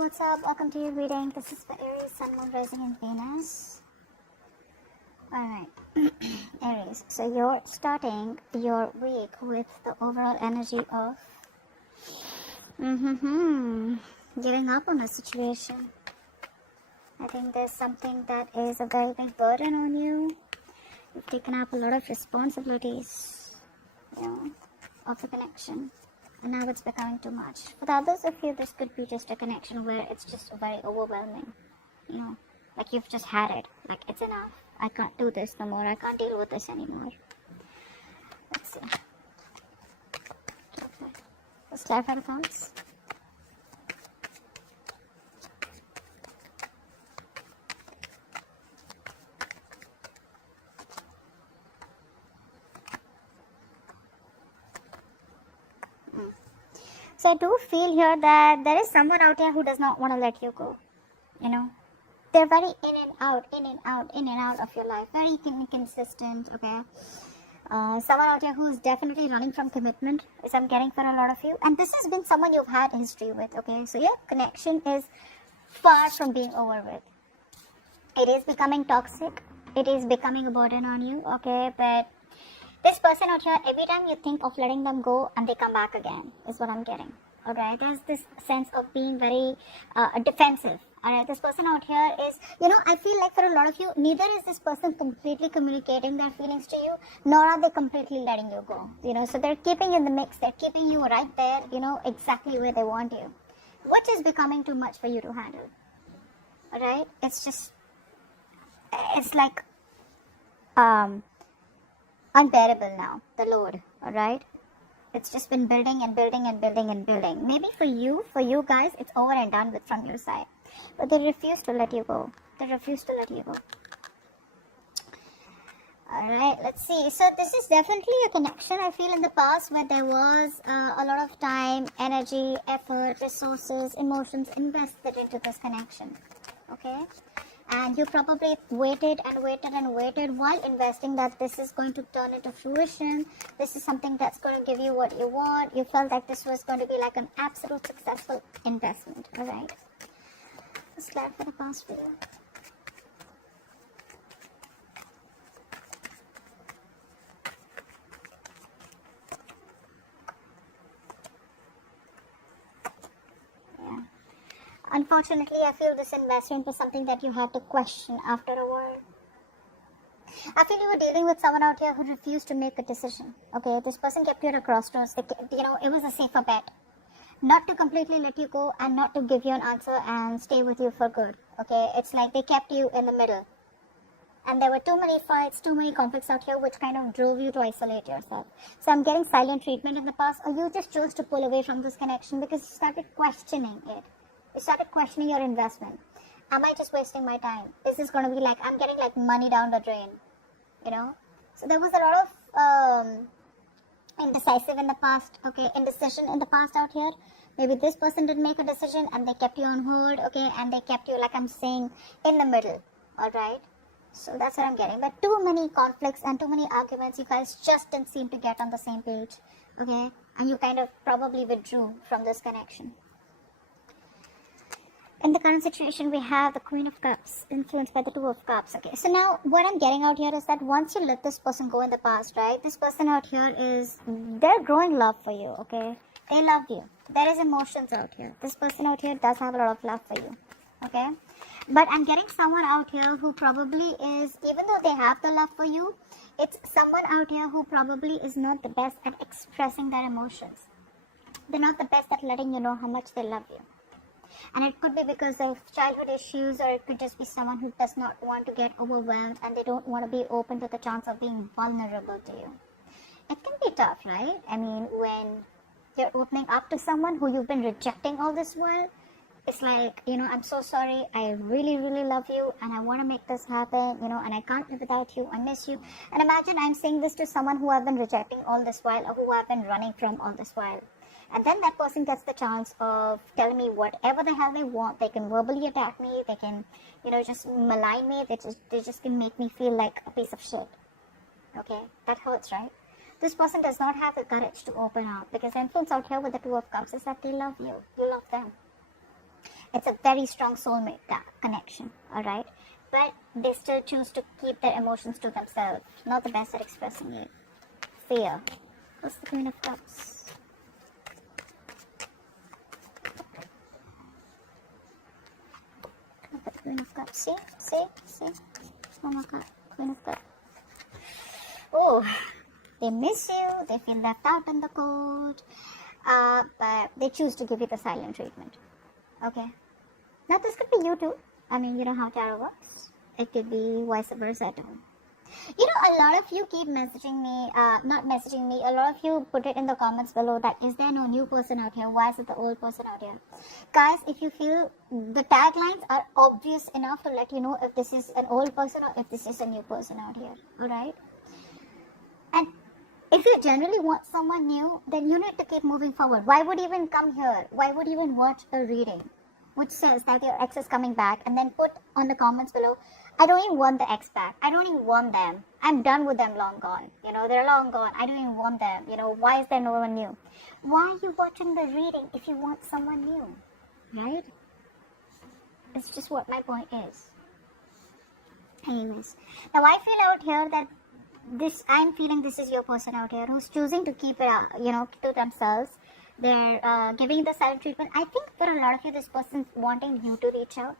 what's up? Welcome to your reading. This is for Aries, Sun, Moon, Rising, and Venus. Alright, Aries. So you're starting your week with the overall energy of giving up on a situation. I think there's something that is a very big burden on you. You've taken up a lot of responsibilities, of the connection. And now it's becoming too much. For the others of you, this could be just a connection where it's just very overwhelming. Like you've just had it. Like, it's enough. I can't do this no more. I can't deal with this anymore. Let's see. Let's clarify the thoughts. So I do feel here that there is someone out here who does not want to let you go. They're very in and out of your life. Very inconsistent, okay? Someone out here who is definitely running from commitment, is I'm getting for a lot of you. And this has been someone you've had history with, okay? So your connection is far from being over with. It is becoming toxic. It is becoming a burden on you, okay? But this person out here, every time you think of letting them go and they come back again, is what I'm getting. Alright, there's this sense of being very defensive. Alright, this person out here is, I feel like for a lot of you, neither is this person completely communicating their feelings to you, nor are they completely letting you go. So they're keeping you in the mix, they're keeping you right there, exactly where they want you. Which is becoming too much for you to handle. Alright, it's like, unbearable now, the load, alright? It's just been building and building and building and building. Maybe for you guys, it's over and done with from your side. But they refuse to let you go. Alright, let's see. So this is definitely a connection, I feel, in the past where there was a lot of time, energy, effort, resources, emotions invested into this connection. Okay? And you probably waited while investing that this is going to turn into fruition. This is something that's going to give you what you want. You felt like this was going to be like an absolute successful investment. Alright. Let's clarify the past for you. Unfortunately, I feel this investment was something that you had to question after a while. I feel you were dealing with someone out here who refused to make a decision. Okay, this person kept you at a crossroads. It was a safer bet. Not to completely let you go and not to give you an answer and stay with you for good. Okay, it's like they kept you in the middle. And there were too many fights, too many conflicts out here which kind of drove you to isolate yourself. So I'm getting silent treatment in the past, or you just chose to pull away from this connection because you started questioning it. You started questioning your investment. Am I just wasting my time? Is this going to be like, I'm getting like money down the drain? So there was a lot of indecisive in the past, okay, indecision in the past out here. Maybe this person didn't make a decision and they kept you on hold, okay, and they kept you, like I'm saying, in the middle, alright? So that's what I'm getting. But too many conflicts and too many arguments, you guys just didn't seem to get on the same page, okay? And you kind of probably withdrew from this connection. In the current situation, we have the Queen of Cups, influenced by the Two of Cups. Okay, so now what I'm getting out here is that once you let this person go in the past, right, this person out here they're growing love for you, okay? They love you. There is emotions out here. This person out here does have a lot of love for you, okay? But I'm getting someone out here who probably is, even though they have the love for you, it's someone out here who probably is not the best at expressing their emotions. They're not the best at letting you know how much they love you. And it could be because of childhood issues, or it could just be someone who does not want to get overwhelmed and they don't want to be open to the chance of being vulnerable to you. It can be tough, right? I mean, when you're opening up to someone who you've been rejecting all this while, it's like, I'm so sorry, I really, really love you and I want to make this happen, and I can't live without you, I miss you. And imagine I'm saying this to someone who I've been rejecting all this while, or who I've been running from all this while. And then that person gets the chance of telling me whatever the hell they want. They can verbally attack me. They can, just malign me. They just can make me feel like a piece of shit. Okay, that hurts, right? This person does not have the courage to open up, because the influence out here with the Two of Cups is that they love you. You love them. It's a very strong soulmate connection, alright? But they still choose to keep their emotions to themselves. Not the best at expressing it. Fear. What's the Queen of Cups? Look at the Queen of Cups. See? Oh my God. Queen of Cups. Oh, they miss you. They feel left out in the cold. But they choose to give you the silent treatment. Okay? Now this could be you too. I mean, you know how tarot works. It could be vice versa too. You know, a lot of you keep messaging me, not messaging me, a lot of you put it in the comments below that is there no new person out here? Why is it the old person out here? Guys, if you feel the taglines are obvious enough to let you know if this is an old person or if this is a new person out here, alright? And if you generally want someone new, then you need to keep moving forward. Why would you even come here? Why would you even watch a reading which says that your ex is coming back and then put on the comments below, I don't even want the ex back. I don't even want them. I'm done with them, long gone. You know, they're long gone. I don't even want them. You know, why is there no one new? Why are you watching the reading if you want someone new? Right? It's just what my point is. Anyways, now I feel out here that I'm feeling this is your person out here who's choosing to keep it, to themselves. They're giving the silent treatment. I think for a lot of you, this person's wanting you to reach out.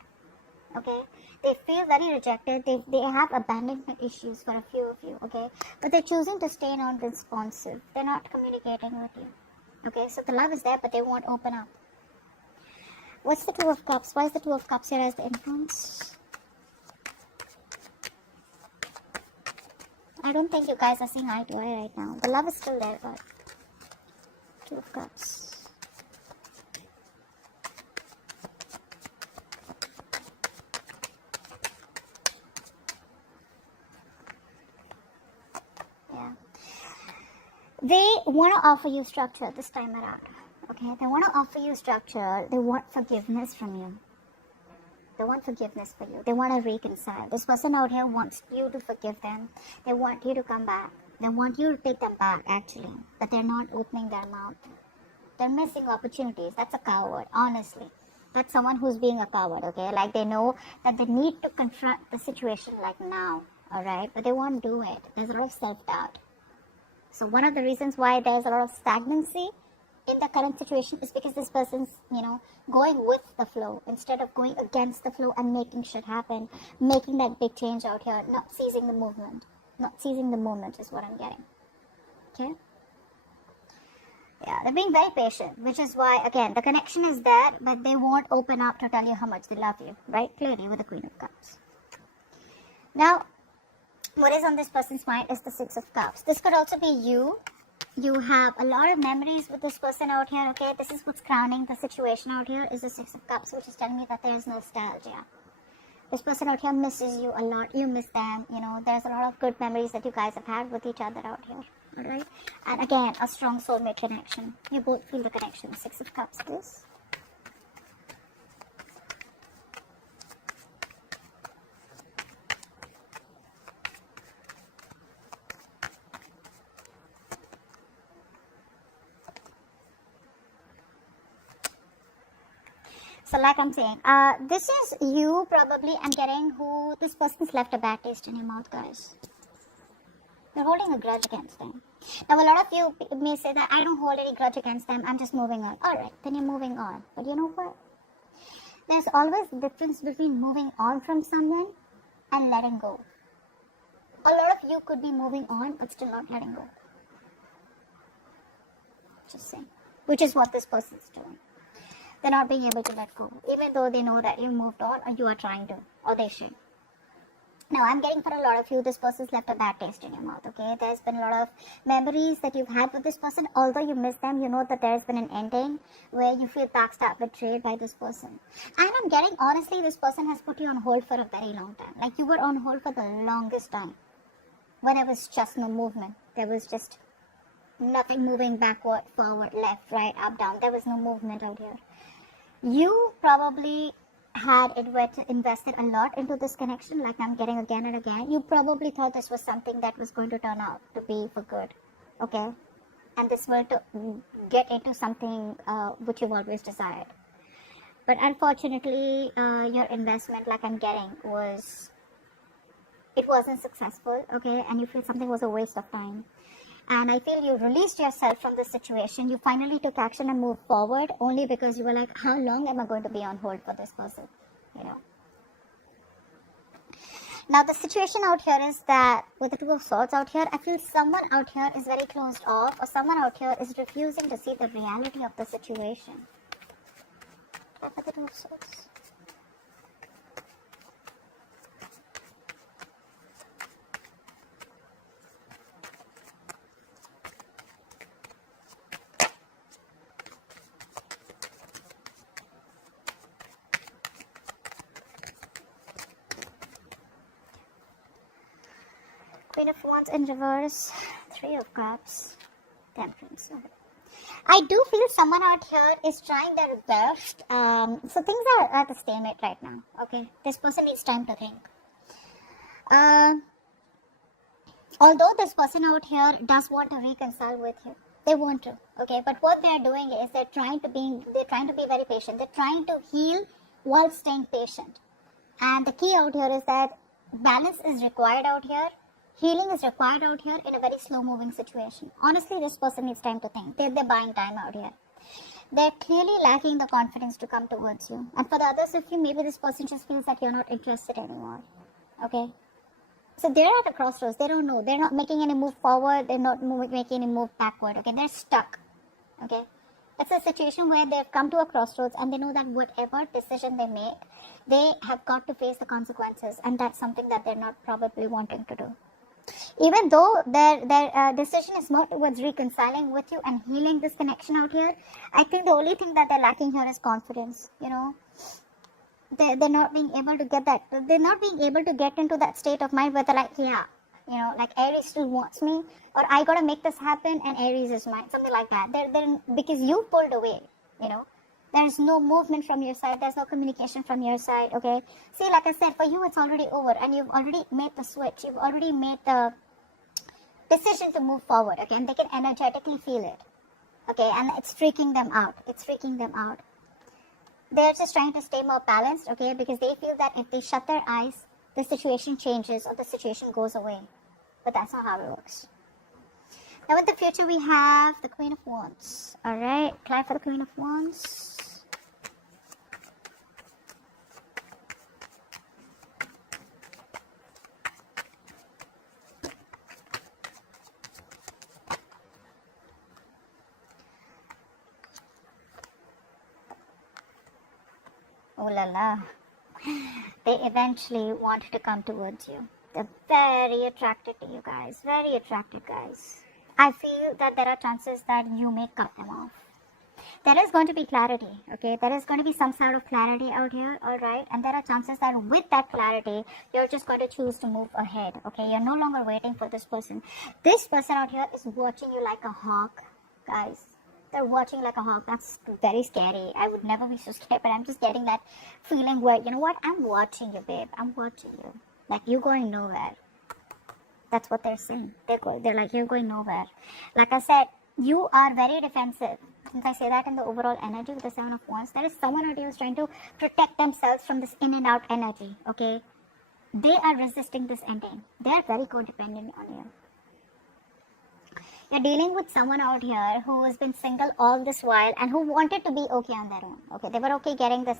Okay, they feel very rejected. They have abandonment issues for a few of you. Okay, but they're choosing to stay non-responsive. They're not communicating with you. Okay, so the love is there, but they won't open up. What's the Two of Cups? Why is the Two of Cups here as the influence? I don't think you guys are seeing eye to eye right now. The love is still there, but Two of Cups. Yeah. They want to offer you structure this time around. Okay? They want to offer you structure. They want forgiveness from you. They want forgiveness for you. They want to reconcile. This person out here wants you to forgive them. They want you to come back. They want you to take them back, actually. But they're not opening their mouth. They're missing opportunities. That's a coward, honestly. That's someone who's being a coward, okay? Like they know that they need to confront the situation like now, alright? But they won't do it. There's a lot of self-doubt. So one of the reasons why there's a lot of stagnancy in the current situation is because this person's, going with the flow instead of going against the flow and making shit happen, making that big change out here, not seizing the movement. Not seizing the moment is what I'm getting. Okay? Yeah, they're being very patient, which is why, again, the connection is there, but they won't open up to tell you how much they love you, right? Clearly with the Queen of Cups. Now, what is on this person's mind is the Six of Cups. This could also be you. You have a lot of memories with this person out here, okay? This is what's crowning the situation out here is the Six of Cups, which is telling me that there's nostalgia. This person out here misses you a lot. You miss them. There's a lot of good memories that you guys have had with each other out here, alright? And again, a strong soulmate connection. You both feel the connection. Six of Cups it is. So like I'm saying, this is you probably, I'm getting who this person's left a bad taste in your mouth, guys. You're holding a grudge against them. Now a lot of you may say that I don't hold any grudge against them, I'm just moving on. Alright, then you're moving on. But you know what? There's always a difference between moving on from someone and letting go. A lot of you could be moving on but still not letting go. Just saying. Which is what this person's doing. They're not being able to let go, even though they know that you moved on or you are trying to, or they should. Now, I'm getting for a lot of you, this person's left a bad taste in your mouth, okay? There's been a lot of memories that you've had with this person. Although you miss them, you know that there's been an ending where you feel backstabbed, betrayed by this person. And I'm getting, honestly, this person has put you on hold for a very long time. Like, you were on hold for the longest time. When there was just no movement. There was just nothing moving backward, forward, left, right, up, down. There was no movement out here. You probably had invested a lot into this connection, like I'm getting again and again. You probably thought this was something that was going to turn out to be for good, okay? And this were to get into something which you've always desired. But unfortunately, your investment, like I'm getting, it wasn't successful, okay? And you feel something was a waste of time. And I feel you released yourself from this situation. You finally took action and moved forward only because you were like, how long am I going to be on hold for this person? You know. Now the situation out here is that with the Two of Swords out here, I feel someone out here is very closed off, or someone out here is refusing to see the reality of the situation. Look at the Two of Swords. Queen of Wands in reverse, Three of Cups, Temperance. I do feel someone out here is trying their best. So things are at a stalemate right now. Okay, this person needs time to think. Although this person out here does want to reconcile with you, they want to. Okay, but what they're doing is they're trying to be very patient. They're trying to heal while staying patient. And the key out here is that balance is required out here. Healing is required out here in a very slow-moving situation. Honestly, this person needs time to think. They're buying time out here. They're clearly lacking the confidence to come towards you. And for the others of you, maybe this person just feels that you're not interested anymore. Okay? So they're at a crossroads. They don't know. They're not making any move forward. They're not making any move backward. Okay? They're stuck. Okay? It's a situation where they've come to a crossroads and they know that whatever decision they make, they have got to face the consequences. And that's something that they're not probably wanting to do. Even though their decision is more towards reconciling with you and healing this connection out here, I think the only thing that they're lacking here is confidence. You know, they're not being able to get that. They're not being able to get into that state of mind where they're like, yeah, you know, like Aries still wants me, or I gotta make this happen, and Aries is mine, something like that. They're because you pulled away. You know. There's no movement from your side. There's no communication from your side, okay? See, like I said, for you, it's already over. And you've already made the switch. You've already made the decision to move forward, okay? And they can energetically feel it, okay? And it's freaking them out. It's freaking them out. They're just trying to stay more balanced, okay? Because they feel that if they shut their eyes, the situation changes or the situation goes away. But that's not how it works. Now in the future, we have the Queen of Wands. All right, apply for the Queen of Wands. Oh la la. They eventually want to come towards you. They're very attracted to you guys. Very attracted, guys. I feel that there are chances that you may cut them off. There is going to be clarity, okay? There is going to be some sort of clarity out here, alright? And there are chances that with that clarity, you're just going to choose to move ahead, okay? You're no longer waiting for this person. This person out here is watching you like a hawk, guys. They're watching like a hawk. That's very scary. I would never be so scared, but I'm just getting that feeling where, you know what? I'm watching you, babe. I'm watching you. Like, you're going nowhere. That's what they're saying. They're like, you're going nowhere. Like I said, you are very defensive. Since I say that in the overall energy with the Seven of Wands, there is someone out here who's trying to protect themselves from this in and out energy, okay? They are resisting this ending. They are very codependent on you. You're dealing with someone out here who has been single all this while and who wanted to be okay on their own. Okay, they were okay being the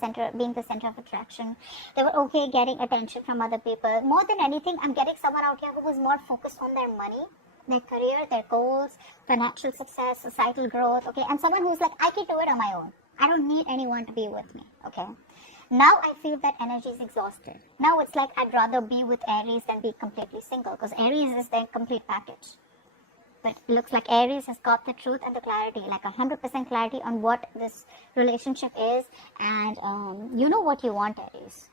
center of attraction. They were okay getting attention from other people. More than anything, I'm getting someone out here who was more focused on their money, their career, their goals, financial success, societal growth. Okay, and someone who's like, I can do it on my own. I don't need anyone to be with me. Okay. Now I feel that energy is exhausted. Now it's like I'd rather be with Aries than be completely single, because Aries is their complete package. But it looks like Aries has got the truth and the clarity, like 100% clarity on what this relationship is. And you know what you want, Aries.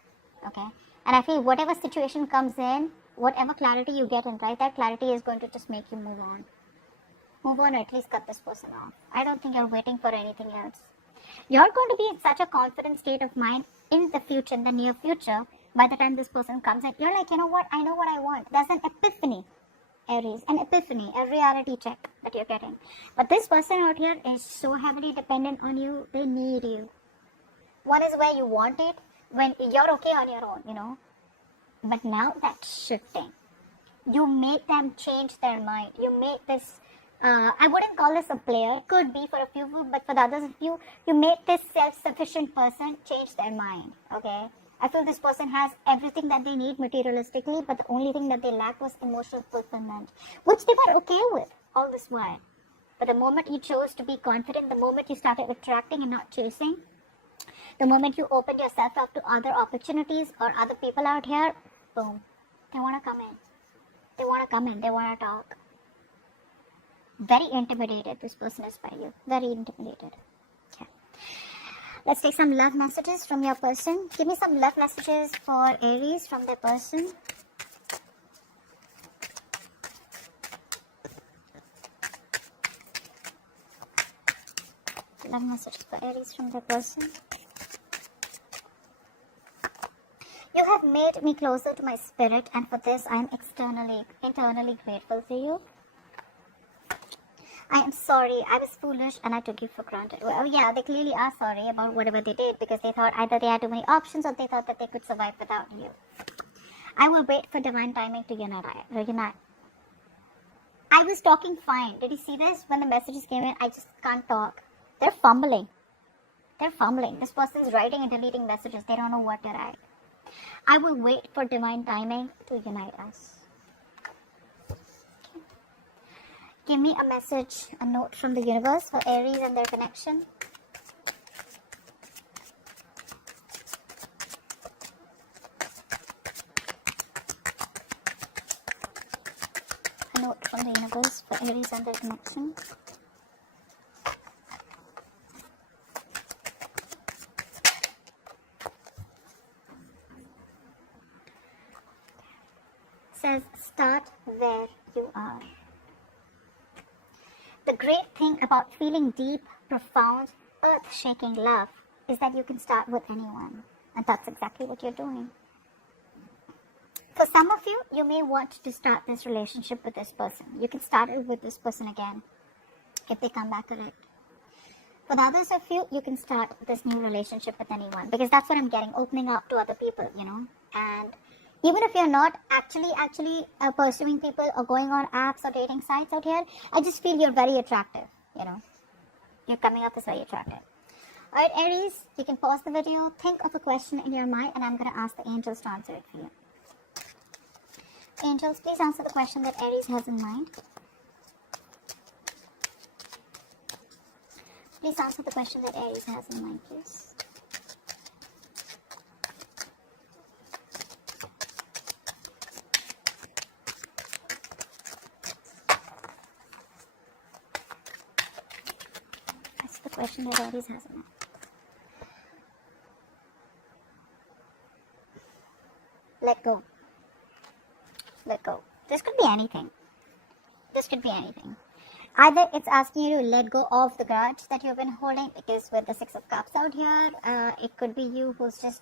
Okay? And I feel whatever situation comes in, whatever clarity you get in, right, that clarity is going to just make you move on. Move on, or at least cut this person off. I don't think you're waiting for anything else. You're going to be in such a confident state of mind in the future, in the near future, by the time this person comes in. You're like, you know what? I know what I want. There's an epiphany. Aries, an epiphany, a reality check that you're getting. But this person out here is so heavily dependent on you. They need you. One is where you want it, when you're okay on your own, you know. But now that's shifting. You make them change their mind. You make this, I wouldn't call this a player. Could be for a few, but for the others of you, you make this self-sufficient person change their mind, okay? I feel this person has everything that they need materialistically, but the only thing that they lack was emotional fulfillment, which they were okay with all this while. But the moment you chose to be confident, the moment you started attracting and not chasing, the moment you opened yourself up to other opportunities or other people out here, boom, they want to come in. They want to come in. They want to talk. Very intimidated this person is by you. Very intimidated. Okay. Let's take some love messages from your person. Give me some love messages for Aries from their person. Love messages for Aries from their person. You have made me closer to my spirit, and for this I am internally grateful for you. I am sorry, I was foolish and I took you for granted. Well, yeah, they clearly are sorry about whatever they did, because they thought either they had too many options or they thought that they could survive without you. I will wait for divine timing to unite. I was talking fine. Did you see this? When the messages came in, I just can't talk. They're fumbling. This person's writing and deleting messages. They don't know what to write. I will wait for divine timing to unite us. Okay. Give me a message, a note from the universe for Aries and their connection. A note from the universe for Aries and their connection. Says, start where you are. The great thing about feeling deep, profound, earth-shaking love is that you can start with anyone. And that's exactly what you're doing. For some of you, you may want to start this relationship with this person. You can start it with this person again if they come back correct. For the others of you, you can start this new relationship with anyone, because that's what I'm getting, opening up to other people, you know. And even if you're not actually pursuing people or going on apps or dating sites out here, I just feel you're very attractive, you know. You're coming up as very attractive. Alright, Aries, you can pause the video, think of a question in your mind, and I'm going to ask the angels to answer it for you. Angels, please answer the question that Aries has in mind. Please answer the question that Aries has in mind, please. That's the question that Aries has in mind. Let go. Let go. This could be anything. Either it's asking you to let go of the grudge that you've been holding, because with the Six of Cups out here, it could be you who's just,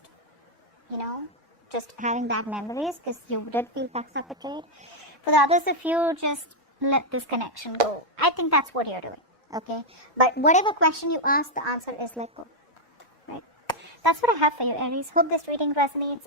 you know, just having bad memories because you did feel backstabbed, betrayed. For the others of you, just let this connection go. I think that's what you're doing, okay? But whatever question you ask, the answer is let go, right? That's what I have for you, Aries. Hope this reading resonates.